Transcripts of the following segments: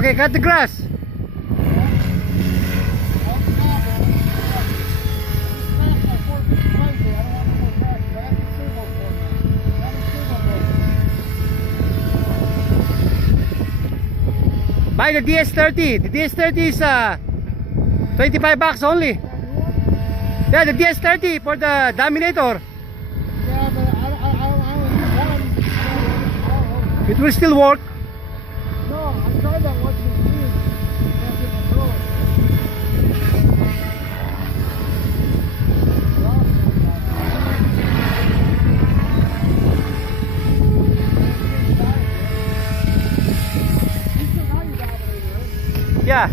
Okay, cut the grass. Buy the DS30. The DS30 is 25 bucks only. Yeah, the DS30 for the Dominator. Yeah, but I It will still work. no, I tried that once in the field. Can't get control. Yeah,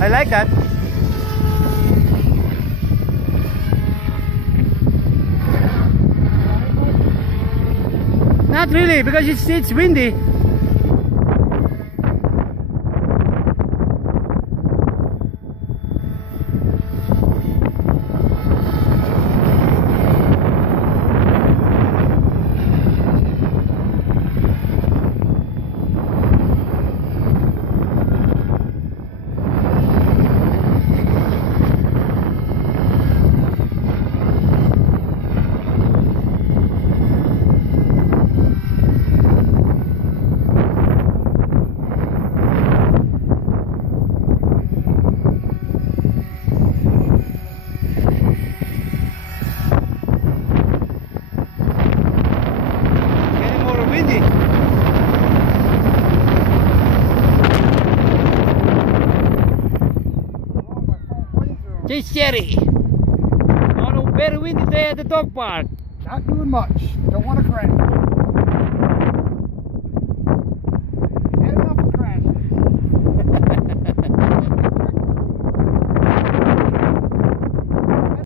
I like that. Not really, because it's windy. Windy. Change cherry. On a very windy day at the dog park. Not doing much. Don't want to crank.